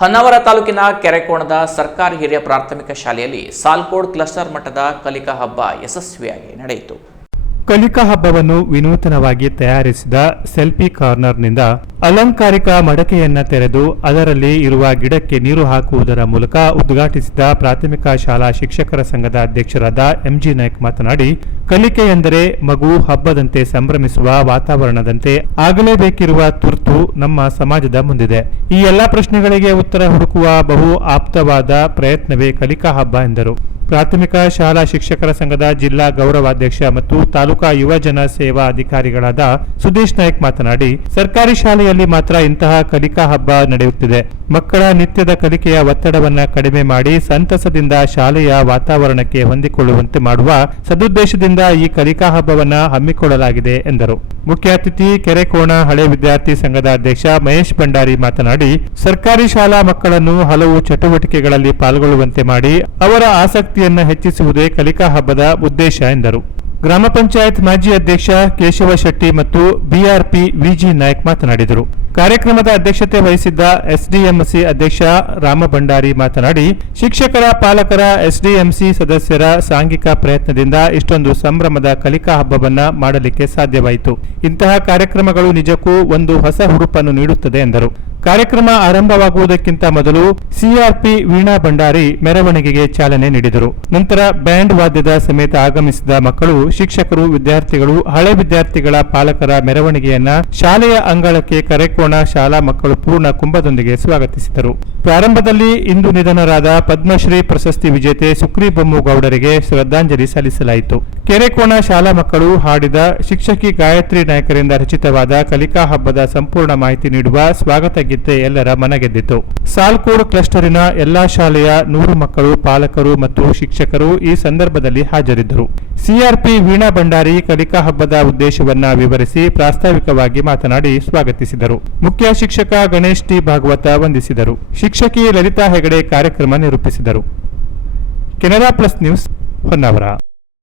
ಹೊನ್ನಾವರ ತಾಲೂಕಿನ ಕೆರೆಕೋಣದ ಸರ್ಕಾರಿ ಹಿರಿಯ ಪ್ರಾಥಮಿಕ ಶಾಲೆಯಲ್ಲಿ ಸಾಲ್ಕೋಡ್ ಕ್ಲಸ್ಟರ್ ಮಟ್ಟದ ಕಲಿಕಾ ಹಬ್ಬ ಯಶಸ್ವಿಯಾಗಿ ನಡೆಯಿತು. ಕಲಿಕಾ ಹಬ್ಬವನ್ನು ವಿನೂತನವಾಗಿ ತಯಾರಿಸಿದ ಸೆಲ್ಫಿ ಕಾರ್ನರ್ನಿಂದ ಅಲಂಕಾರಿಕ ಮಡಕೆಯನ್ನ ತೆರೆದು ಅದರಲ್ಲಿ ಇರುವ ಗಿಡಕ್ಕೆ ನೀರು ಹಾಕುವುದರ ಮೂಲಕ ಉದ್ಘಾಟಿಸಿದ ಪ್ರಾಥಮಿಕ ಶಾಲಾ ಶಿಕ್ಷಕರ ಸಂಘದ ಅಧ್ಯಕ್ಷರಾದ ಎಂಜಿ ನಾಯ್ಕ್ ಮಾತನಾಡಿ, ಕಲಿಕೆ ಎಂದರೆ ಮಗು ಹಬ್ಬದಂತೆ ಸಂಭ್ರಮಿಸುವ ವಾತಾವರಣದಂತೆ ಆಗಲೇಬೇಕಿರುವ ತುರ್ತು ನಮ್ಮ ಸಮಾಜದ ಮುಂದಿದೆ. ಈ ಎಲ್ಲಾ ಪ್ರಶ್ನೆಗಳಿಗೆ ಉತ್ತರ ಹುಡುಕುವ ಬಹು ಆಪ್ತವಾದ ಪ್ರಯತ್ನವೇ ಕಲಿಕಾ ಹಬ್ಬ ಎಂದರು. ಪ್ರಾಥಮಿಕ ಶಾಲಾ ಶಿಕ್ಷಕರ ಸಂಘದ ಜಿಲ್ಲಾ ಗೌರವಾಧ್ಯಕ್ಷ ಮತ್ತು ತಾಲೂಕಾ ಯುವಜನ ಸೇವಾ ಅಧಿಕಾರಿಗಳಾದ ಸುದೇಶ್ ನಾಯಕ್ ಮಾತನಾಡಿ, ಸರ್ಕಾರಿ ಶಾಲೆಯಲ್ಲಿ ಮಾತ್ರ ಇಂತಹ ಕಲಿಕಾ ಹಬ್ಬ ನಡೆಯುತ್ತಿದೆ. ಮಕ್ಕಳ ನಿತ್ಯದ ಕಲಿಕೆಯ ಒತ್ತಡವನ್ನು ಕಡಿಮೆ ಮಾಡಿ ಸಂತಸದಿಂದ ಶಾಲೆಯ ವಾತಾವರಣಕ್ಕೆ ಹೊಂದಿಕೊಳ್ಳುವಂತೆ ಮಾಡುವ ಸದುದ್ದೇಶದಿಂದ ಈ ಕಲಿಕಾ ಹಬ್ಬವನ್ನು ಹಮ್ಮಿಕೊಳ್ಳಲಾಗಿದೆ ಎಂದರು. ಮುಖ್ಯ ಅತಿಥಿ ಕೆರೆಕೋಣ ಹಳೆ ವಿದ್ಯಾರ್ಥಿ ಸಂಘದ ಅಧ್ಯಕ್ಷ ಮಹೇಶ್ ಭಂಡಾರಿ ಮಾತನಾಡಿ, ಸರ್ಕಾರಿ ಶಾಲಾ ಮಕ್ಕಳನ್ನು ಹಲವು ಚಟುವಟಿಕೆಗಳಲ್ಲಿ ಪಾಲ್ಗೊಳ್ಳುವಂತೆ ಮಾಡಿ ಅವರ ಆಸಕ್ತಿಯನ್ನ ಹೆಚ್ಚಿಸುವುದೇ ಕಲಿಕಾ ಹಬ್ಬದ ಉದ್ದೇಶ ಎಂದರು. ಗ್ರಾಮ ಪಂಚಾಯತ್ ಮಾಜಿ ಅಧ್ಯಕ್ಷ ಕೇಶವ ಶೆಟ್ಟಿ ಮತ್ತು ಬಿಆರ್ಪಿ ವಿಜಿ ನಾಯಕ್ ಮಾತನಾಡಿದರು. ಕಾರ್ಯಕ್ರಮದ ಅಧ್ಯಕ್ಷತೆ ವಹಿಸಿದ್ದ ಎಸ್ಡಿಎಂಸಿ ಅಧ್ಯಕ್ಷ ರಾಮ ಭಂಡಾರಿ ಮಾತನಾಡಿ, ಶಿಕ್ಷಕರ, ಪಾಲಕರ, ಎಸ್ಡಿಎಂಸಿ ಸದಸ್ಯರ ಸಾಂಘಿಕ ಪ್ರಯತ್ನದಿಂದ ಇಷ್ಟೊಂದು ಸಂಭ್ರಮದ ಕಲಿಕಾ ಹಬ್ಬವನ್ನ ಮಾಡಲಿಕ್ಕೆ ಸಾಧ್ಯವಾಯಿತು. ಇಂತಹ ಕಾರ್ಯಕ್ರಮಗಳು ನಿಜಕ್ಕೂ ಒಂದು ಹೊಸ ಹುರುಪನ್ನು ನೀಡುತ್ತದೆ ಎಂದರು. ಕಾರ್ಯಕ್ರಮ ಆರಂಭವಾಗುವುದಕ್ಕಿಂತ ಮೊದಲು ಸಿಆರ್ಪಿ ವೀಣಾ ಭಂಡಾರಿ ಮೆರವಣಿಗೆಗೆ ಚಾಲನೆ ನೀಡಿದರು. ನಂತರ ಬ್ಯಾಂಡ್ ವಾದ್ಯದ ಸಮೇತ ಆಗಮಿಸಿದ ಮಕ್ಕಳು, ಶಿಕ್ಷಕರು, ವಿದ್ಯಾರ್ಥಿಗಳು, ಹಳೆ ವಿದ್ಯಾರ್ಥಿಗಳ ಪಾಲಕರ ಮೆರವಣಿಗೆಯನ್ನ ಶಾಲೆಯ ಅಂಗಳಕ್ಕೆ ಕರೆಕೋಣ ಶಾಲಾ ಮಕ್ಕಳು ಪೂರ್ಣ ಕುಂಭದೊಂದಿಗೆ ಸ್ವಾಗತಿಸಿದರು. ಪ್ರಾರಂಭದಲ್ಲಿ ಇಂದು ನಿಧನರಾದ ಪದ್ಮಶ್ರೀ ಪ್ರಶಸ್ತಿ ವಿಜೇತೆ ಸುಕ್ರಿ ಬೊಮ್ಮುಗೌಡರಿಗೆ ಶ್ರದ್ಧಾಂಜಲಿ ಸಲ್ಲಿಸಲಾಯಿತು. ಕೆರೆಕೋಣ ಶಾಲಾ ಮಕ್ಕಳು ಹಾಡಿದ ಶಿಕ್ಷಕಿ ಗಾಯತ್ರಿ ನಾಯಕರಿಂದ ರಚಿತವಾದ ಕಲಿಕಾ ಹಬ್ಬದ ಸಂಪೂರ್ಣ ಮಾಹಿತಿ ನೀಡುವ ಸ್ವಾಗತ ಗೀತೆ ಎಲ್ಲರ ಮನಗೆದ್ದಿತು ಸಾಲ್ಕೋಡ್ ಕ್ಲಸ್ಟರಿನ ಎಲ್ಲಾ ಶಾಲೆಯ ನೂರು ಮಕ್ಕಳು, ಪಾಲಕರು ಮತ್ತು ಶಿಕ್ಷಕರು ಈ ಸಂದರ್ಭದಲ್ಲಿ ಹಾಜರಿದ್ದರು. ಸಿಆರ್ಪಿ ವೀಣಾ ಭಂಡಾರಿ ಕಲಿಕಾ ಹಬ್ಬದ ಉದ್ದೇಶವನ್ನ ವಿವರಿಸಿ ಪ್ರಾಸ್ತಾವಿಕವಾಗಿ ಮಾತನಾಡಿ ಸ್ವಾಗತಿಸಿದರು. ಮುಖ್ಯ ಶಿಕ್ಷಕ ಗಣೇಶ್ ಟಿ. ಭಾಗವತ ವಂದಿಸಿದರು. ಶಿಕ್ಷಕಿ ಲಲಿತಾ ಹೆಗಡೆ ಕಾರ್ಯಕ್ರಮ ನಿರೂಪಿಸಿದರು. Canara plus news Honnavar.